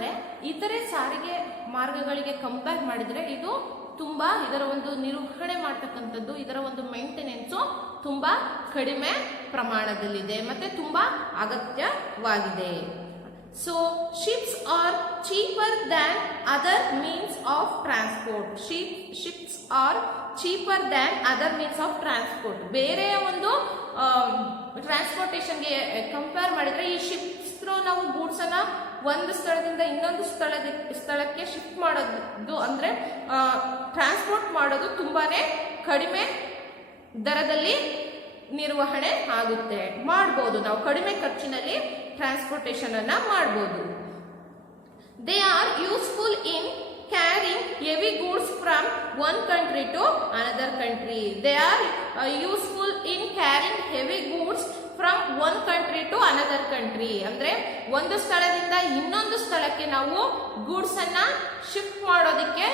ಆದರೆ ಇತರೆ ಸಾರಿಗೆ ಮಾರ್ಗಗಳಿಗೆ ಕಂಪೇರ್ ಮಾಡಿದರೆ ಇದು ತುಂಬ ಇದರ ಒಂದು ನಿರ್ವಹಣೆ ಮಾಡ್ತಕ್ಕಂಥದ್ದು, ಇದರ ಒಂದು ಮೇಂಟೆನೆನ್ಸು ತುಂಬ ಕಡಿಮೆ ಪ್ರಮಾಣದಲ್ಲಿದೆ ಮತ್ತು ತುಂಬ ಅಗತ್ಯವಾಗಿದೆ. So ships are cheaper than other means of transport. Ships are cheaper than other means of transport. ಬೇರೆಯ ಒಂದು ಟ್ರಾನ್ಸ್ಪೋರ್ಟೇಷನ್ಗೆ ಕಂಪೇರ್ ಮಾಡಿದರೆ ಈ ಶಿಪ್ಸ್ ನಾವು ಗೂಡ್ಸನ್ನು ಒಂದು ಸ್ಥಳದಿಂದ ಇನ್ನೊಂದು ಸ್ಥಳಕ್ಕೆ ಶಿಫ್ಟ್ ಮಾಡೋದು ಅಂದರೆ ಟ್ರಾನ್ಸ್ಪೋರ್ಟ್ ಮಾಡೋದು ತುಂಬಾನೇ ಕಡಿಮೆ ದರದಲ್ಲಿ ನಿರ್ವಹಣೆ ಆಗುತ್ತೆ, ಮಾಡ್ಬೋದು. ನಾವು ಕಡಿಮೆ ಖರ್ಚಿನಲ್ಲಿ ಟ್ರಾನ್ಸ್ಪೋರ್ಟೇಷನ್ ಅನ್ನ ಮಾಡ್ಬೋದು. They are useful in carrying heavy goods from one country to another country. They are useful in carrying heavy goods from one country to another country. ಅಂದ್ರೆ ಒಂದು ಸ್ಥಳದಿಂದ ಇನ್ನೊಂದು ಸ್ಥಳಕ್ಕೆ ನಾವು ಗೂಡ್ಸ್ ಅನ್ನ ಶಿಫ್ಟ್ ಮಾಡೋದಕ್ಕೆ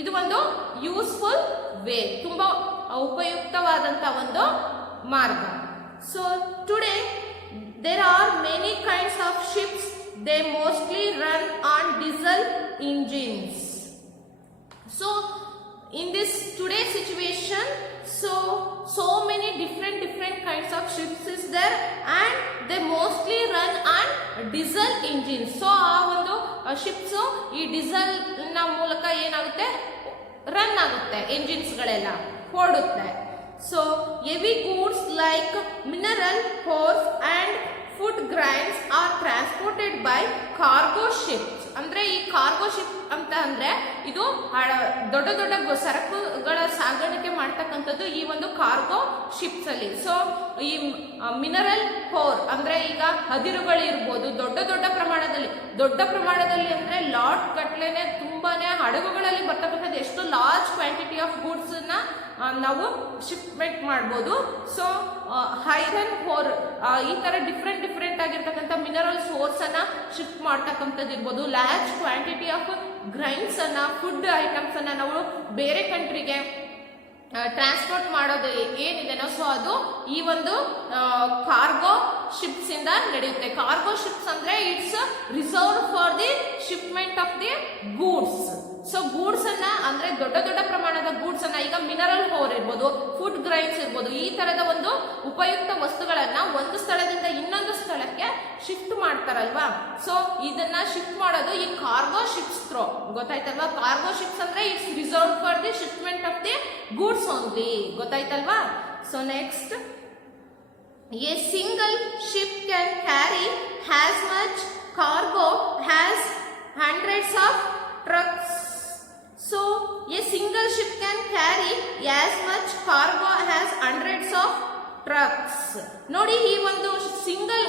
ಇದು ಒಂದು ಯೂಸ್ಫುಲ್ ವೇ, ತುಂಬಾ ಉಪಯುಕ್ತವಾದಂತ ಒಂದು ಮಾರ್ಗ. So today there are many kinds of ships. They mostly run on diesel engines. So in this today's situation, so many different kinds of ships is there and they mostly run on diesel engines. So ಆ ಒಂದು ships ಈ diesel ನ ಮೂಲಕ ಏನಾಗುತ್ತೆ, run ಆಗುತ್ತೆ, engines ಗಳೆಲ್ಲ ಓಡುತ್ತೆ. So heavy goods like mineral ores and food grains are transported by cargo ships. ಅಂದ್ರೆ ಈ ಕಾರ್ಗೋ ಶಿಪ್ ಅಂತ ಅಂದ್ರೆ ಇದು ದೊಡ್ಡ ದೊಡ್ಡ ಸರಕುಗಳ ಸಾಗಾಣಿಕೆ ಮಾಡ್ತಕ್ಕಂಥದ್ದು ಈ ಒಂದು ಕಾರ್ಗೋ ಶಿಪ್ಸ್ ಅಲ್ಲಿ. ಸೊ ಈ ಮಿನರಲ್ ಹೋರ್ ಅಂದ್ರೆ ಈಗ ಹದಿರುಗಳು ಇರ್ಬೋದು, ದೊಡ್ಡ ಪ್ರಮಾಣದಲ್ಲಿ ಅಂದ್ರೆ ಲಾಟ್ ಗಟ್ಲೆನೆ ತುಂಬಾನೇ ಹಡಗುಗಳಲ್ಲಿ ಬರ್ತಕ್ಕಂಥದ್ದು ಎಷ್ಟು ಲಾರ್ಜ್ ಕ್ವಾಂಟಿಟಿ ಆಫ್ ಗೂಡ್ಸ್ ನ ನಾವು ಶಿಪ್ಮೆಂಟ್ ಮಾಡ್ಬೋದು. ಸೊ ಐರನ್ ಹೋರ್ ಈ ತರ ಡಿಫ್ರೆಂಟ್ ಆಗಿರ್ತಕ್ಕಂಥ ಮಿನರಲ್ ಸೋರ್ಸ್ ಅನ್ನ ಶಿಫ್ಟ್ ಮಾಡ್ತಕ್ಕಂಥದ್ದು ಇರ್ಬೋದು. ಲಾರ್ಜ್ ಕ್ವಾಂಟಿಟಿ ಆಫ್ ಗ್ರೈನ್ಸ್ ಅನ್ನ, ಫುಡ್ ಐಟಮ್ಸ್ ಅನ್ನ ನಾವು ಬೇರೆ ಕಂಟ್ರಿಗೆ ಟ್ರಾನ್ಸ್ಪೋರ್ಟ್ ಮಾಡೋದು ಏನಿದೆನೋ ಸೊ ಅದು ಈ ಒಂದು ಕಾರ್ಗೋ ಶಿಪ್ಸ್ ಇಂದ ನಡೆಯುತ್ತೆ. ಕಾರ್ಗೋ ಶಿಪ್ಸ್ ಅಂದ್ರೆ it's reserve for the shipment of the goods. So goods ಅನ್ನ ಅಂದ್ರೆ ದೊಡ್ಡ ಪ್ರಮಾಣದ ಗೂಡ್ಸ್ ಅನ್ನ, ಈಗ ಮಿನರಲ್ ಹೋರ್ ಇರ್ಬೋದು, ಫುಡ್ ಗ್ರೈನ್ಸ್ ಇರ್ಬೋದು, ಈ ತರದ ಒಂದು ಉಪಯುಕ್ತ ವಸ್ತುಗಳನ್ನ ಒಂದು ಸ್ಥಳದಿಂದ ಇನ್ನೊಂದು ಸ್ಥಳಕ್ಕೆ ಶಿಫ್ಟ್ ಮಾಡ್ತಾರಲ್ವಾ. ಸೊ ಇದನ್ನ ಶಿಫ್ಟ್ ಮಾಡೋದು ಈ ಕಾರ್ಗೋ ಶಿಪ್ಸ್ ಥ್ರೋ, ಗೊತ್ತಾಯ್ತಲ್ವಾ. ಕಾರ್ಗೋ ಶಿಪ್ಸ್ ಅಂದ್ರೆ it's reserve for the shipment of the goods only, ಗೊತ್ತಾಯ್ತಲ್ವಾ. So next, a single ship can carry has much cargo has hundreds of trucks. So a single ship can carry as much cargo as hundreds of trucks. ನೋಡಿ ಈ ಒಂದು single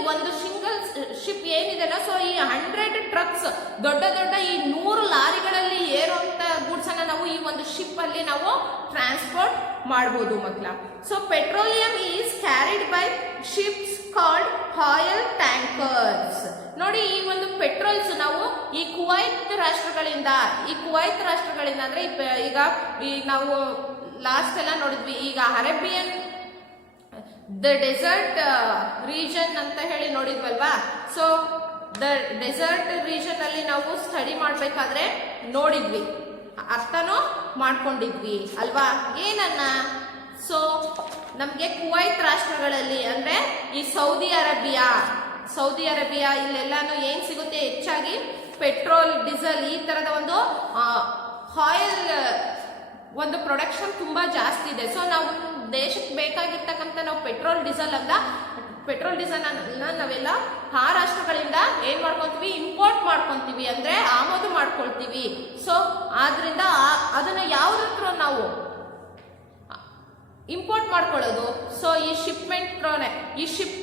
ship ಏನಿದೆನೋ so ಈ 100 trucks ದೊಡ್ಡ ಈ 100 ಲಾರಿಗಳಲ್ಲಿ ಏರುವಂತ goods ಅನ್ನ ನಾವು ಈ ಒಂದು ಶಿಪ್ ಅಲ್ಲಿ ನಾವು ಟ್ರಾನ್ಸ್ಪೋರ್ಟ್ ಮಾಡಬಹುದು ಮಕ್ಕಳ. So petroleum is carried by ships called oil tankers. ನೋಡಿ ಈ ಒಂದು ಪೆಟ್ರೋಲ್ಸ್ ನಾವು ಈ ಕುವೈತ್ ರಾಷ್ಟ್ರಗಳಿಂದ ಅಂದ್ರೆ ಈಗ ನಾವು ಲಾಸ್ಟ್ ಎಲ್ಲ ನೋಡಿದ್ವಿ, ಈಗ ಅರೇಬಿಯನ್ ಡೆಸರ್ಟ್ ರೀಜನ್ ಅಂತ ಹೇಳಿ ನೋಡಿದ್ವಲ್ವಾ. ಸೊ ಡೆಸರ್ಟ್ ರೀಜನ್ ಅಲ್ಲಿ ನಾವು ಸ್ಟಡಿ ಮಾಡ್ಬೇಕಾದ್ರೆ ನೋಡಿದ್ವಿ, ಅರ್ಥನೂ ಮಾಡ್ಕೊಂಡಿದ್ವಿ ಅಲ್ವಾ, ಏನನ್ನ. ಸೊ ನಮ್ಗೆ ಕುವೈತ್ ರಾಷ್ಟ್ರಗಳಲ್ಲಿ ಅಂದ್ರೆ ಈ ಸೌದಿ ಅರೇಬಿಯಾ ಇಲ್ಲೆಲ್ಲಾನು ಏನ್ ಸಿಗುತ್ತೆ, ಹೆಚ್ಚಾಗಿ ಪೆಟ್ರೋಲ್, ಡೀಸೆಲ್ ಈ ತರದ ಒಂದು ಆಯಿಲ್ ಒಂದು ಪ್ರೊಡಕ್ಷನ್ ತುಂಬಾ ಜಾಸ್ತಿ ಇದೆ. ಸೊ ನಾವು ದೇಶಕ್ಕೆ ಬೇಕಾಗಿರ್ತಕ್ಕಂಥ ನಾವು ಪೆಟ್ರೋಲ್ ಡೀಸೆಲ್ ನಾವೆಲ್ಲ ಆ ರಾಷ್ಟ್ರಗಳಿಂದ ಏನ್ ಮಾಡ್ಕೊಂತೀವಿ, ಇಂಪೋರ್ಟ್ ಮಾಡ್ಕೊಂತೀವಿ, ಅಂದ್ರೆ ಆಮದು ಮಾಡ್ಕೊಳ್ತೀವಿ. ಸೊ ಆದ್ರಿಂದ ಅದನ್ನ ಯಾವ್ದತ್ರ ನಾವು ಇಂಪೋರ್ಟ್ ಮಾಡ್ಕೊಳ್ಳೋದು. ಸೊ ಈ ಶಿಪ್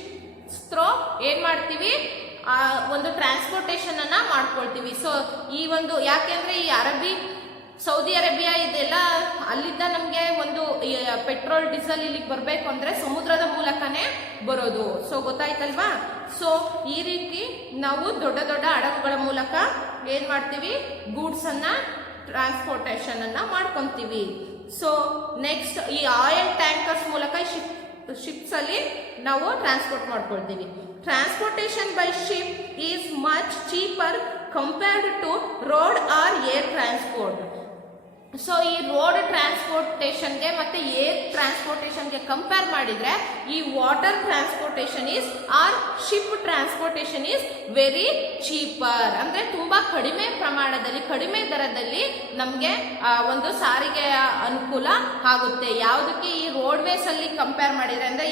ಥ್ರೋ ಏನ್ ಮಾಡ್ತೀವಿ, ಒಂದು ಟ್ರಾನ್ಸ್ಪೋರ್ಟೇಷನ್ ಅನ್ನ ಮಾಡ್ಕೊಳ್ತೀವಿ. ಸೊ ಈ ಒಂದು ಯಾಕೆಂದ್ರೆ ಈ ಸೌದಿ ಅರೇಬಿಯಾ ಇದೆಲ್ಲ ಅಲ್ಲಿದ್ದ ನಮ್ಗೆ ಒಂದು ಪೆಟ್ರೋಲ್ ಡೀಸೆಲ್ ಇಲ್ಲಿಗೆ ಬರ್ಬೇಕು ಅಂದ್ರೆ ಸಮುದ್ರದ ಮೂಲಕನೇ ಬರೋದು. ಸೊ ಗೊತ್ತಾಯ್ತಲ್ವಾ. ಸೊ ಈ ರೀತಿ ನಾವು ದೊಡ್ಡ ಹಡಗುಗಳ ಮೂಲಕ ಏನ್ ಮಾಡ್ತೀವಿ, ಗೂಡ್ಸ್ ಅನ್ನ ಟ್ರಾನ್ಸ್ಪೋರ್ಟೇಷನ್ ಅನ್ನ ಮಾಡ್ಕೊಂತೀವಿ. ಸೊ ನೆಕ್ಸ್ಟ್ ಈ ಆಯಿಲ್ ಟ್ಯಾಂಕರ್ಸ್ ಮೂಲಕ ಶಿಪ್ಸ್ ಅಲ್ಲಿ ನಾವು ಟ್ರಾನ್ಸ್ಪೋರ್ಟ್ ಮಾಡ್ಕೊಳ್ತೀವಿ. Transportation by ship is much cheaper compared to road or air transport. So ಈ ರೋಡ್ ಟ್ರಾನ್ಸ್ಪೋರ್ಟೇಷನ್ಗೆ ಮತ್ತೆ ಏರ್ ಟ್ರಾನ್ಸ್ಪೋರ್ಟೇಷನ್ಗೆ ಕಂಪೇರ್ ಮಾಡಿದ್ರೆ ಈ water transportation is or ship transportation is very cheaper. ಅಂದ್ರೆ ತುಂಬಾ ಕಡಿಮೆ ಪ್ರಮಾಣದಲ್ಲಿ, ಕಡಿಮೆ ದರದಲ್ಲಿ ನಮಗೆ ಒಂದು ಸಾರಿಗೆಯ ಅನುಕೂಲ ಆಗುತ್ತೆ. ಯಾವುದಕ್ಕೆ ಈ ರೋಡ್ ವೇಸ್ ಅಲ್ಲಿ ಕಂಪೇರ್ ಮಾಡಿದ್ರೆ ಅಂದ್ರೆ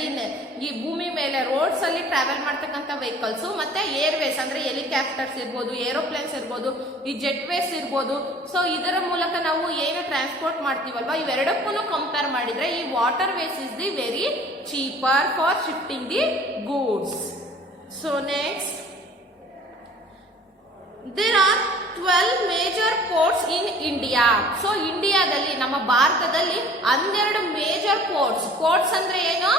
ಈ ಭೂಮಿ ಮೇಲೆ ರೋಡ್ಸ್ ಅಲ್ಲಿ ಟ್ರಾವೆಲ್ ಮಾಡ್ತಕ್ಕಂಥ ವೆಹಿಕಲ್ಸ್ ಮತ್ತೆ ಏರ್ ವೇಸ್ ಅಂದ್ರೆ ಹೆಲಿಕಾಪ್ಟರ್ಸ್ ಇರ್ಬೋದು, ಏರೋಪ್ಲೇನ್ಸ್ ಇರ್ಬೋದು, ಈ ಜೆಟ್ ವೇಸ್ ಇರ್ಬೋದು. ಸೊ ಇದರ ಮೂಲಕ ನಾವು ಏನು ಟ್ರಾನ್ಸ್ಪೋರ್ಟ್ ಮಾಡ್ತೀವಲ್ವಾ, ಇವೆರಡಕ್ಕೂ ಕಂಪೇರ್ ಮಾಡಿದ್ರೆ ಈ water ways is the very cheaper for shifting the goods. So next, there are 12 major ports in India. So ಇಂಡಿಯಾದಲ್ಲಿ, ನಮ್ಮ ಭಾರತದಲ್ಲಿ 12 ಮೇಜರ್ ಪೋರ್ಟ್ಸ್ ಅಂದ್ರೆ ಏನು?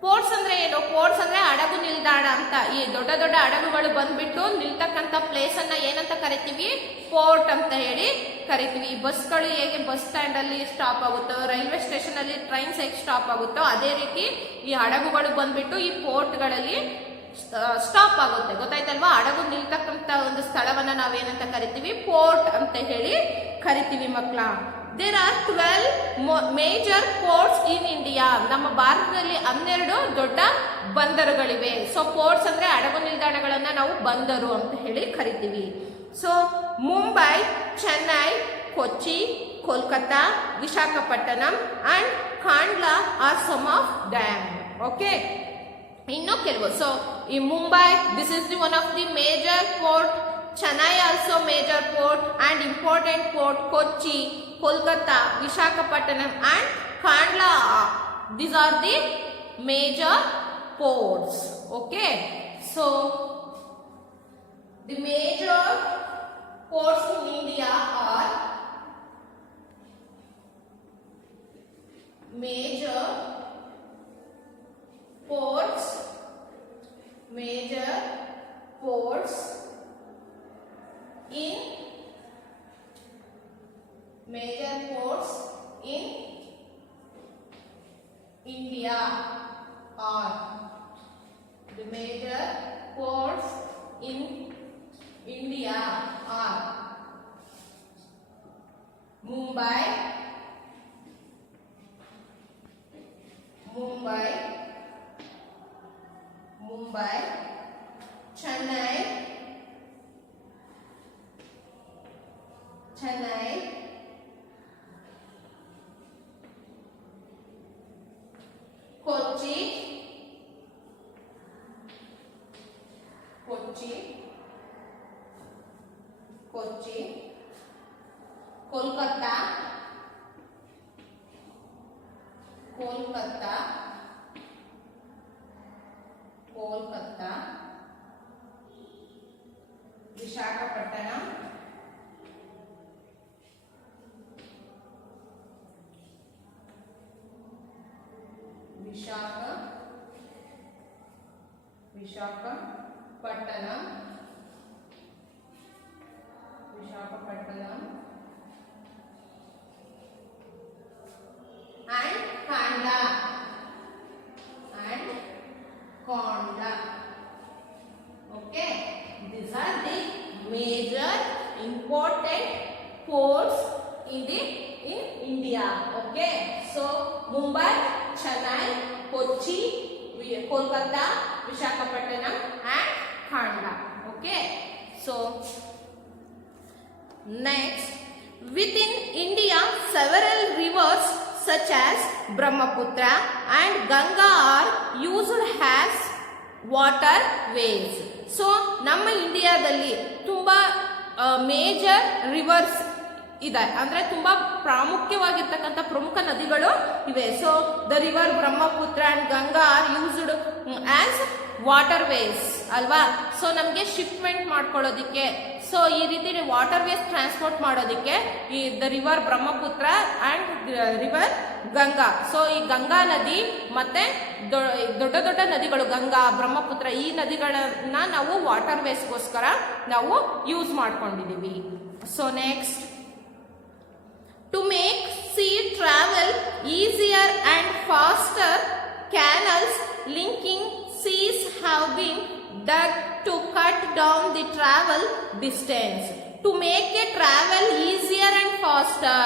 ಪೋರ್ಟ್ಸ್ ಅಂದ್ರೆ ಏನು? ಪೋರ್ಟ್ಸ್ ಅಂದ್ರೆ ಹಡಗು ನಿಲ್ದಾಣ ಅಂತ. ಈ ದೊಡ್ಡ ದೊಡ್ಡ ಹಡಗುಗಳು ಬಂದ್ಬಿಟ್ಟು ನಿಲ್ತಕ್ಕಂಥ ಪ್ಲೇಸ್ ಅನ್ನ ಏನಂತ ಕರಿತೀವಿ? ಪೋರ್ಟ್ ಅಂತ ಹೇಳಿ ಕರಿತೀವಿ. ಈ ಬಸ್ಗಳು ಹೇಗೆ ಬಸ್ ಸ್ಟ್ಯಾಂಡ್ ಅಲ್ಲಿ ಸ್ಟಾಪ್ ಆಗುತ್ತೋ, ರೈಲ್ವೆ ಸ್ಟೇಷನ್ ಅಲ್ಲಿ ಟ್ರೈನ್ಸ್ ಹೇಗೆ ಸ್ಟಾಪ್ ಆಗುತ್ತೋ, ಅದೇ ರೀತಿ ಈ ಹಡಗುಗಳು ಬಂದ್ಬಿಟ್ಟು ಈ ಪೋರ್ಟ್ಗಳಲ್ಲಿ ಸ್ಟಾಪ್ ಆಗುತ್ತೆ. ಗೊತ್ತಾಯ್ತಲ್ವಾ? ಹಡಗು ನಿಲ್ತಕ್ಕಂಥ ಒಂದು ಸ್ಥಳವನ್ನ ನಾವೇನಂತ ಕರಿತೀವಿ? ಪೋರ್ಟ್ ಅಂತ ಹೇಳಿ ಕರಿತೀವಿ ಮಕ್ಕಳ. There are 12 major ports in India. ನಮ್ಮ ಭಾರತದಲ್ಲಿ 12 ದೊಡ್ಡ ಬಂದರುಗಳಿವೆ. ಸೊ ಪೋರ್ಟ್ಸ್ ಅಂದ್ರೆ ಹಡಗು ನಿಲ್ದಾಣಗಳನ್ನ ನಾವು ಬಂದರು ಅಂತ ಹೇಳಿ ಕರಿತೀವಿ. So Mumbai, Chennai, Kochi, Kolkata, Visakhapatnam and Kandla are some of them. Okay, ಇನ್ನು ಕೆಲವು. ಸೊ ಈ Mumbai, this is the one of the major port. Chennai also major port and important port. Kochi, Kolkata, Visakhapatnam and Kandla. These are the major ports. Okay. So the major ports in India are major ports in India are the major ports in India are Mumbai, Chennai, Kochi, Kolkata, Visakhapatnam, Visakhapatnam and Kandla. Okay, these are the major important ports in India. Okay, so Mumbai, Chennai, Kochi, Kolkata, Visakhapatnam and Kandla. Okay, so next, within India several rivers such as Brahmaputra and Ganga are used as waterways. So ನಮ್ಮ ಇಂಡಿಯಾದಲ್ಲಿ ತುಂಬಾ major reverse ಇದೆ, ಅಂದ್ರೆ ತುಂಬಾ ಪ್ರಾಮುಖ್ಯವಾಗಿರ್ತಕ್ಕಂಥ ಪ್ರಮುಖ ನದಿಗಳು ಇವೆ. So the river Brahmaputra and Ganga are used as water ways ಅಲ್ವಾ. ಸೊ ನಮಗೆ ಶಿಪ್ಮೆಂಟ್ ಮಾಡ್ಕೊಳ್ಳೋದಿಕ್ಕೆ, ಸೊ ಈ ರೀತಿ ವಾಟರ್ ವೇಸ್ ಟ್ರಾನ್ಸ್ಪೋರ್ಟ್ ಮಾಡೋದಿಕ್ಕೆ ಈ the river Brahmaputra and river Ganga. So ಈ ಗಂಗಾ ನದಿ ಮತ್ತೆ ದೊಡ್ಡ ದೊಡ್ಡ ನದಿಗಳು ಗಂಗಾ, ಬ್ರಹ್ಮಪುತ್ರ, ಈ ನದಿಗಳನ್ನ ನಾವು ವಾಟರ್ ವೇಸ್ಗೋಸ್ಕರ ನಾವು ಯೂಸ್ ಮಾಡ್ಕೊಂಡಿದೀವಿ. So next, to make sea travel easier and faster, canals linking seas have been dug to cut down the travel distance to make a travel easier and faster.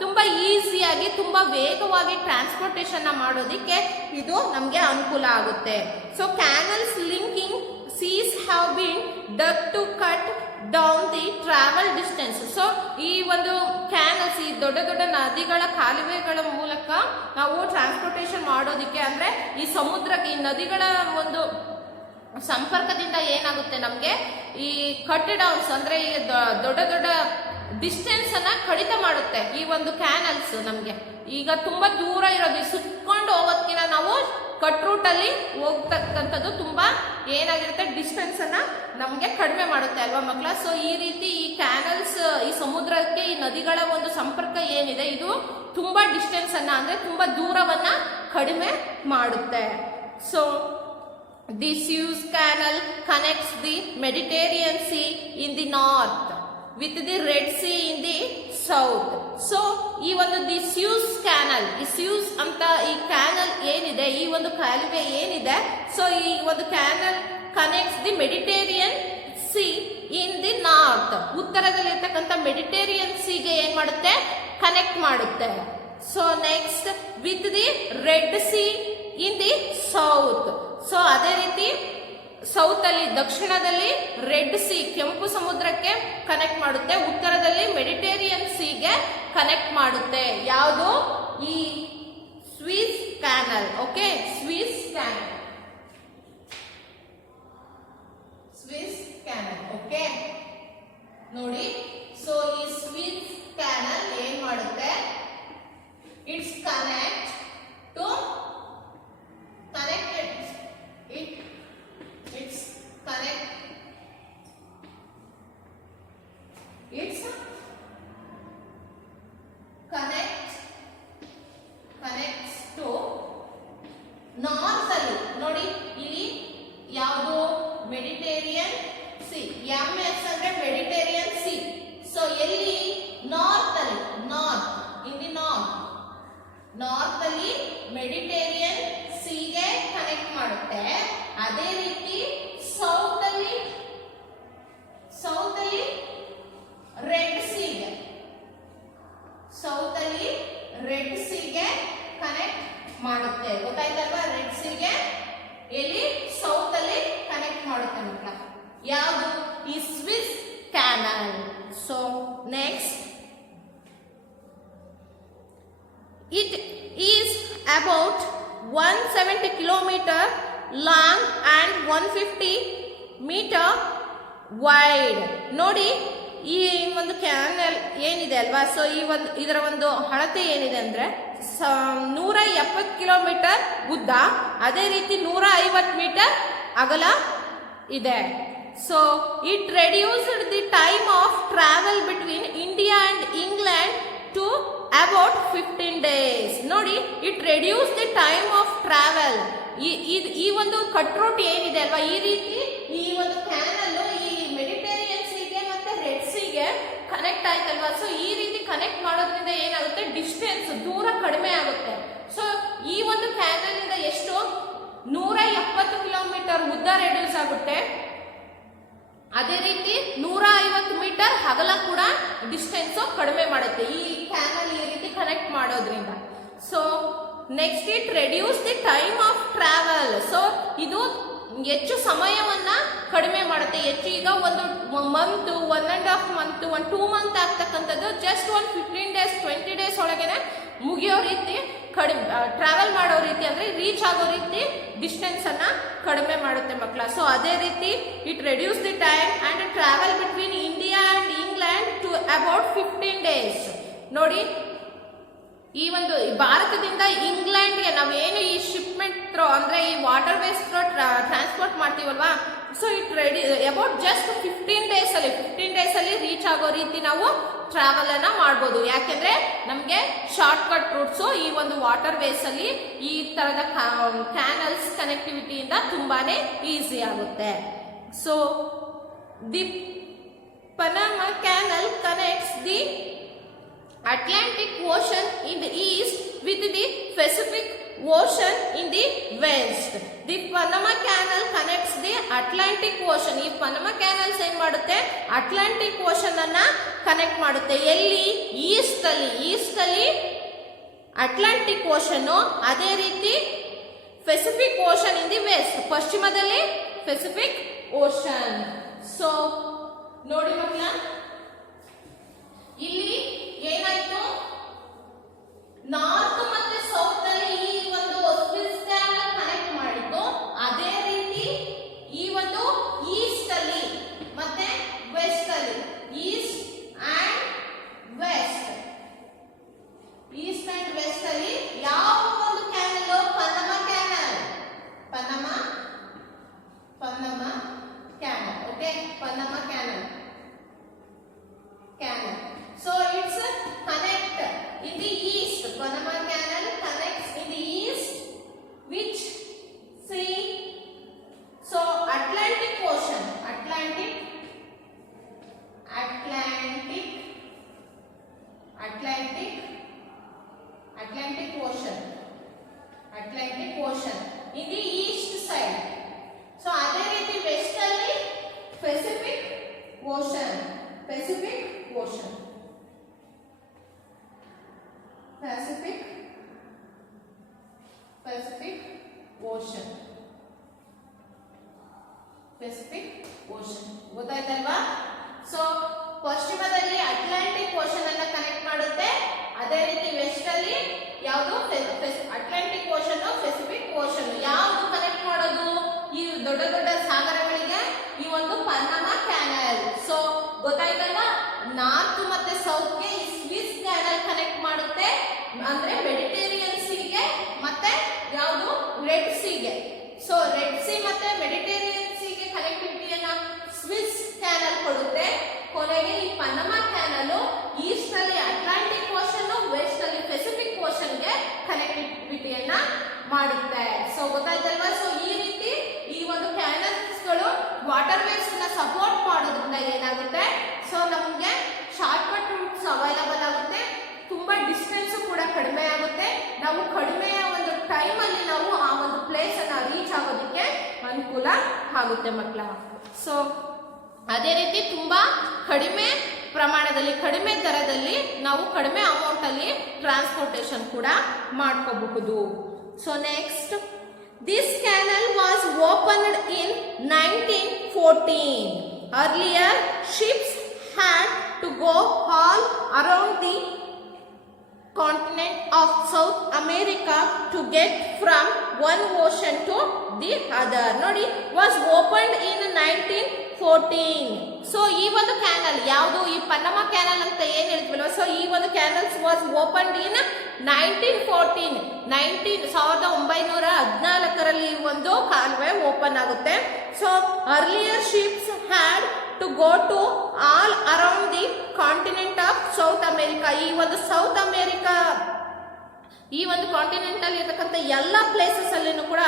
ತುಂಬಾ ಈಸಿಯಾಗಿ ತುಂಬಾ ವೇಗವಾಗಿ ಟ್ರಾನ್ಸ್ಪೋರ್ಟೇಷನ್ ಮಾಡೋದಿಕ್ಕೆ ಇದು ನಮಗೆ ಅನುಕೂಲ ಆಗುತ್ತೆ. So canals linking seas have been dug to cut down the travel distance. So ಈ ಒಂದು ಕ್ಯಾನಲ್ಸ್, ಈ ದೊಡ್ಡ ದೊಡ್ಡ ನದಿಗಳ ಕಾಲುವೆಗಳ ಮೂಲಕ ನಾವು ಟ್ರಾನ್ಸ್ಪೋರ್ಟೇಷನ್ ಮಾಡೋದಿಕ್ಕೆ, ಅಂದ್ರೆ ಈ ಸಮುದ್ರಕ್ಕೆ ಈ ನದಿಗಳ ಒಂದು ಸಂಪರ್ಕದಿಂದ ಏನಾಗುತ್ತೆ ನಮಗೆ ಈ ಕಟ್ ಡೌನ್ಸ್ ಅಂದ್ರೆ ಈ ದೊಡ್ಡ ದೊಡ್ಡ ಡಿಸ್ಟೆನ್ಸ್ ಅನ್ನ ಕಡಿತ ಮಾಡುತ್ತೆ ಈ ಒಂದು ಕ್ಯಾನಲ್ಸ್. ನಮ್ಗೆ ಈಗ ತುಂಬಾ ದೂರ ಇರೋದು ಸುತ್ಕೊಂಡು ಹೋಗೋದಕ್ಕಿಂತ ನಾವು ಕಟ್ ರೂಟ್ ಅಲ್ಲಿ ಹೋಗ್ತಕ್ಕಂಥದ್ದು ತುಂಬಾ ಏನಾಗಿರುತ್ತೆ ಡಿಸ್ಟೆನ್ಸ್ ಅನ್ನ ನಮ್ಗೆ ಕಡಿಮೆ ಮಾಡುತ್ತೆ ಅಲ್ವಾ ಮಕ್ಕಳ. ಸೊ ಈ ರೀತಿ ಈ ಕ್ಯಾನಲ್ಸ್ ಈ ಸಮುದ್ರಕ್ಕೆ ಈ ನದಿಗಳ ಒಂದು ಸಂಪರ್ಕ ಏನಿದೆ ಇದು ತುಂಬಾ ಡಿಸ್ಟೆನ್ಸ್ ಅನ್ನ ಅಂದ್ರೆ ತುಂಬಾ ದೂರವನ್ನ ಕಡಿಮೆ ಮಾಡುತ್ತೆ. So the Suez Canal connects the Mediterranean Sea in the north with the Red Sea in the south. So ಈ ಒಂದು ದಿ ಸ್ಯೂಸ್ ಕ್ಯಾನಲ್, ಈ ಸ್ಯೂಸ್ ಅಂತ ಈ ಕ್ಯಾನಲ್ ಏನಿದೆ, ಈ ಒಂದು ಕಾಲುವೆ ಏನಿದೆ, ಸೊ ಈ ಒಂದು canal connects the Mediterranean C in the north, ಉತ್ತರದಲ್ಲಿ ಇರ್ತಕ್ಕಂಥ ಮೆಡಿಟೇರಿಯನ್ ಸಿಗೆ ಏನ್ ಮಾಡುತ್ತೆ ಕನೆಕ್ಟ್ ಮಾಡುತ್ತೆ. So next with the red C in the south. So ಅದೇ ರೀತಿ ಸೌತ್ ಅಲ್ಲಿ ದಕ್ಷಿಣದಲ್ಲಿ ರೆಡ್ ಸಿ ಕೆಂಪು ಸಮುದ್ರಕ್ಕೆ ಕನೆಕ್ಟ್ ಮಾಡುತ್ತೆ, ಉತ್ತರದಲ್ಲಿ ಮೆಡಿಟೇರಿಯನ್ ಸಿಗೆ ಕನೆಕ್ಟ್ ಮಾಡುತ್ತೆ. ಯಾವುದು ಈ Suez canal. Okay, Suez canal, Suez canal. Okay ನೋಡಿ, ಸೊ ಈ ಸ್ವಿಸ್ ಕ್ಯಾನಲ್ ಏನ್ ಮಾಡುತ್ತೆ, it's connect to connected it's connect it's connects to north ಅಲ್ಲಿ ನೋಡಿ, ಇಲ್ಲಿ ಯಾವುದು ಮೆಡಿಟೇರಿಯನ್ ಸಿ, MS ಅಂದ್ರೆ ಮೆಡಿಟೇರಿಯನ್ ಸಿ. ಸೊ ಎಲ್ಲಿ ನಾರ್ತ್ ಅಲ್ಲಿ, ನಾರ್ತ್ ಇನ್ ದಿ ನಾರ್ತ್ ಅಲ್ಲಿ ಮೆಡಿಟೇರಿಯನ್ ಸಿಗೆ ಕನೆಕ್ಟ್ ಮಾಡುತ್ತೆ. ಅದೇ ರೀತಿ ಸೌತ್ ಅಲ್ಲಿ ರೆಡ್ ಸಿಗೆ, ಸೌತ್ ಅಲ್ಲಿ ರೆಡ್ ಸಿಗೆ ಕನೆಕ್ಟ್ ಮಾಡುತ್ತೆ. ಗೊತ್ತಾಯ್ತಲ್ವಾ, ರೆಡ್ ಸಿಗೆ ಎಲ್ಲಿ ಸೌತ್ ಅಲ್ಲಿ ಕನೆಕ್ಟ್ ಮಾಡುತ್ತೆ ಮಕ್ಕಳ. ಯಾವುದು ಈ Suez canal. So next, it is about 170 kilometer long and 150 meter wide. ನೋಡಿ, ಈ ಒಂದು ಕ್ಯಾನಲ್ ಏನಿದೆ ಅಲ್ವಾ, ಸೊ ಈ ಒಂದು ಇದರ ಒಂದು ಅಳತೆ ಏನಿದೆ ಅಂದ್ರೆ 170 ಕಿಲೋಮೀಟರ್ ಉದ್ದ, ಅದೇ ರೀತಿ 150 ಮೀಟರ್ ಅಗಲ ಇದೆ. So it reduced the time of travel between India and England to about 15 days. ನೋಡಿ, it reduce the time of travel. ಈ ಒಂದು ಕಟ್ ರೂಟ್ ಏನಿದೆ ಅಲ್ವಾ, ಈ ರೀತಿ ಈ ಒಂದು ಕ್ಯಾನಲ್ ಈ ಮೆಡಿಟೇರಿಯನ್ ಸಿಗೆ ಮತ್ತೆ ರೆಡ್ ಸಿಗೆ ಕನೆಕ್ಟ್ ಆಯ್ತಲ್ವಾ. ಸೊ ಈ ರೀತಿ ಕನೆಕ್ಟ್ ಮಾಡೋದ್ರಿಂದ ಏನಾಗುತ್ತೆ, ಡಿಸ್ಟೆನ್ಸ್ ದೂರ ಕಡಿಮೆ ಆಗುತ್ತೆ. ಸೊ ಈ ಒಂದು ಕ್ಯಾನಲ್ ಇಂದ ಎಷ್ಟು 170 ಕಿಲೋಮೀಟರ್ ಉದ್ದ ರೆಡ್ಯೂಸ್ ಆಗುತ್ತೆ, ಅದೇ ರೀತಿ 150 ಮೀಟರ್ ಅಗಲ ಕೂಡ ಡಿಸ್ಟೆನ್ಸ್ ಕಡಿಮೆ ಮಾಡುತ್ತೆ ಈ ಕ್ಯಾನಲ್ ಈ ರೀತಿ ಕನೆಕ್ಟ್ ಮಾಡೋದ್ರಿಂದ. So next, it reduce the time of travel. So ಇದು ಹೆಚ್ಚು ಸಮಯವನ್ನ ಕಡಿಮೆ ಮಾಡುತ್ತೆ. ಹೆಚ್ಚು ಈಗ ಒಂದು ಮಂತ್, 1.5 month, 2 month ಆಗ್ತಕ್ಕಂಥದ್ದು ಜಸ್ಟ್ 15 days 20 days ಒಳಗೇನೆ ಮುಗಿಯೋ ರೀತಿ ಕಡಿಮೆ ಟ್ರಾವೆಲ್ ಮಾಡೋ ರೀತಿ ಅಂದ್ರೆ ರೀಚ್ ಆಗೋ ರೀತಿ ಡಿಸ್ಟೆನ್ಸ್ ಅನ್ನ ಕಡಿಮೆ ಮಾಡುತ್ತೆ ಮಕ್ಕಳ. ಸೊ ಅದೇ ರೀತಿ it reduce the time and travel between India and England to about 15 days. ನೋಡಿ, ಈ ಒಂದು ಭಾರತದಿಂದ ಇಂಗ್ಲೆಂಡ್ಗೆ ನಾವೇನು ಈ ಶಿಪ್ಮೆಂಟ್ ಥ್ರೋ ಅಂದ್ರೆ ಈ ವಾಟರ್ ವೇಸ್ ಥ್ರೋ ಟ್ರಾನ್ಸ್ಪೋರ್ಟ್ ಮಾಡ್ತೀವಲ್ವಾ, so it about just 15 days ಅಲ್ಲಿ ರೀಚ್ ಆಗೋ ರೀತಿ ನಾವು ಟ್ರಾವೆಲ್ ಅನ್ನ ಮಾಡ್ಬೋದು. ಯಾಕೆಂದ್ರೆ ನಮ್ಗೆ ಶಾರ್ಟ್ ಕಟ್ ರೂಟ್ಸ್ ಈ ಒಂದು ವಾಟರ್ ವೇಸ್ ಅಲ್ಲಿ ಈ ತರದ ಕ್ಯಾನಲ್ಸ್ ಕನೆಕ್ಟಿವಿಟಿಯಿಂದ ತುಂಬಾನೇ ಈಸಿ ಆಗುತ್ತೆ. So the Panama canal connects the Atlantic Ocean in the east with the Pacific Ocean in the west. The Panama Canal connects the Atlantic Ocean. ಈ Panama Canals ಏನ್ ಮಾಡುತ್ತೆ ಅಟ್ಲಾಂಟಿಕ್ ಓಷನ್ ಅನ್ನ connect ಮಾಡುತ್ತೆ. ಎಲ್ಲಿ? East ಅಲ್ಲಿ Atlantic ocean, ಅದೇ ರೀತಿ Pacific ocean in the west, ಪಶ್ಚಿಮದಲ್ಲಿ ಪೆಸಿಫಿಕ್ ಓಷನ್. ಸೊ ನೋಡಿ ಮಕ್ಕಳ, ಇಲ್ಲಿ ಏನಾಯ್ತು, ನಾರ್ತ್ ಮತ್ತೆ ಸೌತ್ ಅಲ್ಲಿ ಈ ಒಂದು ಸ್ವಿಸ್ ಕ್ಯಾನಲ್ ಕನೆಕ್ಟ್ ಮಾಡಿದ್ದು, ಅದೇ ರೀತಿ ಈ ಒಂದು ಈಸ್ಟ್ ಅಲ್ಲಿ ಮತ್ತೆ ವೆಸ್ಟ್ ಅಲ್ಲಿ, ಈಸ್ಟ್ ಅಂಡ್ ವೆಸ್ಟ್ ಅಲ್ಲಿ ಯಾವ ಒಂದು canal? Panama canal. Okay, Panama canal. So it's connect in the east. Panama Canal connects in the east which sea? So Atlantic Ocean. Atlantic Ocean in the east side. So ಅದೇ ರೀತಿ west ಅಲ್ಲಿ Pacific Ocean. Pacific Ocean. ಗೊತ್ತಾಯ್ತಲ್ವಾ? ಸೊ ಪಶ್ಚಿಮದಲ್ಲಿ Atlantic ocean ಅನ್ನ connect ಮಾಡುತ್ತೆ, ಅದೇ ರೀತಿ ವೆಸ್ಟ್ ಅಲ್ಲಿ ಯಾವುದು? Atlantic ocean, Pacific ocean. ಯಾವುದು ಕನೆಕ್ಟ್ ಮಾಡೋದು? ಈ ದೊಡ್ಡ ದೊಡ್ಡ ಸಾಗರಗಳಿಗೆ ಈ ಒಂದು ಪನಮಾ ಕ್ಯಾನಲ್. ಸೊ ಗೊತ್ತಾಯ್ತಲ್ವಾ? ನಾರ್ತ್ ಮತ್ತೆ ಸೌತ್ಗೆ ಈ ಸ್ವಿಸ್ ಕ್ಯಾನಲ್ ಕನೆಕ್ಟ್ ಮಾಡುತ್ತೆ, ಅಂದ್ರೆ ಮೆಡಿಟೇರಿಯನ್ ಸೀಗೆ ಮತ್ತೆ ಯಾವುದು? ರೆಡ್ ಸೀಗೆ. ಸೊ ರೆಡ್ ಸಿ ಮತ್ತೆ ಮೆಡಿಟೇರಿಯನ್ ಸೀಗೆ ಕನೆಕ್ಟಿವಿಟಿಯನ್ನ ಸ್ವಿಸ್ ಕ್ಯಾನಲ್ ಕೊಡುತ್ತೆ. ಕೊನೆಗೆ ಈ ಪನಮಾ ಕ್ಯಾನಲ್ ಈಸ್ಟ್ ಅಲ್ಲಿ ಅಟ್ಲಾಂಟಿಕ್ ಓಷನ್, ವೆಸ್ಟ್ ಅಲ್ಲಿ ಪೆಸಿಫಿಕ್ ಓಷನ್ಗೆ ಕನೆಕ್ಟಿವಿಟಿಯನ್ನ ಮಾಡುತ್ತೆ. ಸೊ ಗೊತ್ತಾಯ್ತಲ್ವಾ? ಸೊ ಈ ರೀತಿ ಈ ಒಂದು ಕ್ಯಾನಲ್ಸ್ ಗಳು ವಾಟರ್ ವೇಸ್ ಅನ್ನ ಸಪೋರ್ಟ್ ಮಾಡೋದ್ರಿಂದ ಏನಾಗುತ್ತೆ? ಸೊ ನಮಗೆ ಶಾರ್ಟ್ ಕಟ್ ರೂಟ್ಸ್ ಅವೈಲಬಲ್ ಆಗುತ್ತೆ, ತುಂಬಾ ಡಿಸ್ಟೆನ್ಸ್ ಕೂಡ ಕಡಿಮೆ ಆಗುತ್ತೆ, ನಾವು ಕಡಿಮೆಯ ಒಂದು ಟೈಮ್ ಅಲ್ಲಿ ನಾವು ಆ ಒಂದು ಪ್ಲೇಸ್ ಅನ್ನ ರೀಚ್ ಆಗೋದಕ್ಕೆ ಅನುಕೂಲ ಆಗುತ್ತೆ ಮಕ್ಕಳ. ಸೊ ಅದೇ ರೀತಿ ತುಂಬಾ ಕಡಿಮೆ ಪ್ರಮಾಣದಲ್ಲಿ, ಕಡಿಮೆ ದರದಲ್ಲಿ ನಾವು ಕಡಿಮೆ ಅಮೌಂಟ್ ಅಲ್ಲಿ ಟ್ರಾನ್ಸ್ಪೋರ್ಟೇಷನ್ ಕೂಡ ಮಾಡ್ಕೋಬಹುದು. So next, this canal was opened in 1914. Earlier ships had to go all around the continent of South America to get from one ocean to the other. ನೋಡಿ, was opened in 1914. ಸೊ ಈ ಒಂದು canal ಯಾವುದು? ಈ ಪನಮಾ canal ಅಂತ ಏನ್ ಹೇಳಿದ್ವಲ್ವ, so ಈ ಒಂದು canals was opened ಇನ್ 1914. 1914ರಲ್ಲಿ ಈ ಒಂದು ಕಾಲುವೆ ಓಪನ್ ಆಗುತ್ತೆ. So earlier ships had to go to all around the continent of South America. ಈ ಒಂದು ಸೌತ್ ಅಮೆರಿಕಾ, ಈ ಒಂದು ಕಾಂಟಿನೆಂಟ್ ಅಲ್ಲಿ ಇರತಕ್ಕಂಥ ಎಲ್ಲ ಪ್ಲೇಸಸ್ ಅಲ್ಲಿನೂ ಕೂಡ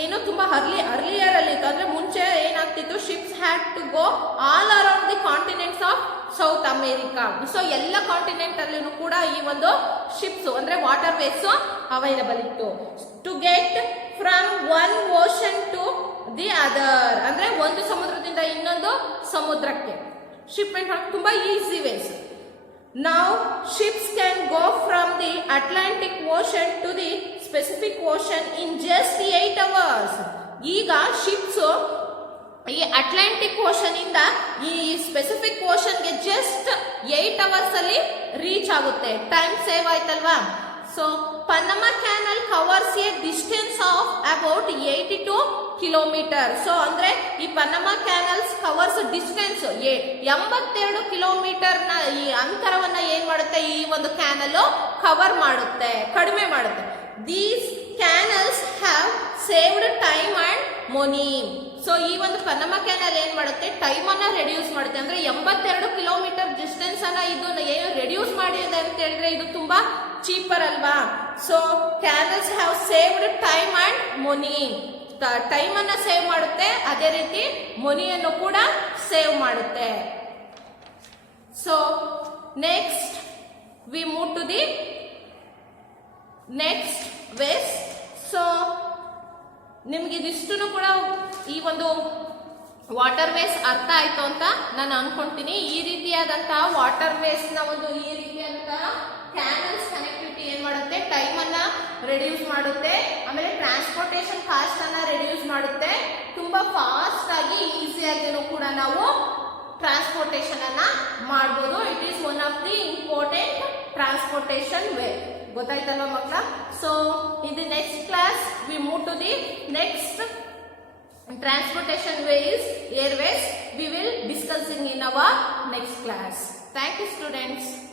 ಏನು ತುಂಬಾ ಅರ್ಲಿಯರ್ ಅಲ್ಲಿ ಇತ್ತು, ಅಂದ್ರೆ ಮುಂಚೆ ಏನಾಗ್ತಿತ್ತು? Ships had to go all around the continents of South America. So ಎಲ್ಲ ಕಾಂಟಿನೆಂಟ್ ಅಲ್ಲಿನೂ ಕೂಡ ಈ ಒಂದು ಶಿಪ್ಸ್ ಅಂದ್ರೆ ವಾಟರ್ ವೇಸ್ ಅವೈಲಬಲ್ ಇತ್ತು. To get from one ocean to the other, ಅಂದ್ರೆ ಒಂದು ಸಮುದ್ರದಿಂದ ಇನ್ನೊಂದು ಸಮುದ್ರಕ್ಕೆ ಶಿಪ್ಮೆಂಟ್ ತುಂಬಾ easy ways. Now ships can go from the Atlantic ocean to the Pacific ocean in just 8 hours. ಈಗ ಶಿಪ್ಸ್ ಈ ಅಟ್ಲಾಂಟಿಕ್ ಓಷನ್ ಇಂದ ಈ ಸ್ಪೆಸಿಫಿಕ್ ಓಷನ್ಗೆ ಜಸ್ಟ್ 8 hours ಅಲ್ಲಿ ರೀಚ್ ಆಗುತ್ತೆ. ಟೈಮ್ ಸೇವ್ ಆಯ್ತಲ್ವಾ? So Panama canal covers a distance of about 82 kilometre. So ಅಂದ್ರೆ ಈ Panama canals covers distance 82 kilometre ನ ಈ ಅಂತರವನ್ನ ಏನ್ ಮಾಡುತ್ತೆ? ಈ ಒಂದು ಕ್ಯಾನಲ್ ಕವರ್ ಮಾಡುತ್ತೆ, ಕಡಿಮೆ ಮಾಡುತ್ತೆ. These canals have saved time and money. So ಈ ಒಂದು ಪನಮಾ ಕ್ಯಾನಲ್ ಏನ್ ಮಾಡುತ್ತೆ? ಟೈಮ್ ಅನ್ನ ರೆಡ್ಯೂಸ್ ಮಾಡುತ್ತೆ. ಅಂದ್ರೆ 82 ಕಿಲೋಮೀಟರ್ ಡಿಸ್ಟೆನ್ಸ್ ಅನ್ನ ಇದು ಏನು ರೆಡ್ಯೂಸ್ ಮಾಡಿದೆ ಅಂತ ಹೇಳಿದ್ರೆ ಇದು ತುಂಬಾ ಚೀಪರ್ ಅಲ್ವಾ? So canals have saved time and money. Time ಅನ್ನ ಸೇವ್ ಮಾಡುತ್ತೆ, ಅದೇ ರೀತಿ ಮನಿಯನ್ನು ಕೂಡ ಸೇವ್ ಮಾಡುತ್ತೆ. So next we move to the next ways. ಸೊ ನಿಮ್ಗೆ ಇದಿಷ್ಟು ಕೂಡ ಈ ಒಂದು ವಾಟರ್ ವೇಸ್ ಅರ್ಥ ಆಯ್ತು ಅಂತ ನಾನು ಅನ್ಕೊಂತೀನಿ. ಈ ರೀತಿಯಾದಂತಹ ವಾಟರ್ ವೇಸ್ ನ ಒಂದು ಈ ರೀತಿಯಾದಂತಹ ಕ್ಯಾನಲ್ಸ್ ಕನೆಕ್ಟಿವಿಟಿ ಏನ್ ಮಾಡುತ್ತೆ, ಟೈಮ್ ಅನ್ನ ರೆಡ್ಯೂಸ್ ಮಾಡುತ್ತೆ, ಆಮೇಲೆ ಟ್ರಾನ್ಸ್ಪೋರ್ಟೇಷನ್ ಕಾಸ್ಟ್ ಅನ್ನ ರೆಡ್ಯೂಸ್ ಮಾಡುತ್ತೆ. ತುಂಬಾ ಫಾಸ್ಟ್ ಆಗಿ ಈಸಿಯಾಗಿನೂ ಕೂಡ ನಾವು ಟ್ರಾನ್ಸ್ಪೋರ್ಟೇಷನ್ ಅನ್ನ ಮಾಡಬಹುದು. It is one of the important transportation way. ಗೊತ್ತಾಯ್ತಲ್ವಾ ಮಕ್ಕಳ? So in the next class we move to the next transportation way is airways. We will discussing in our next class. Thank you students.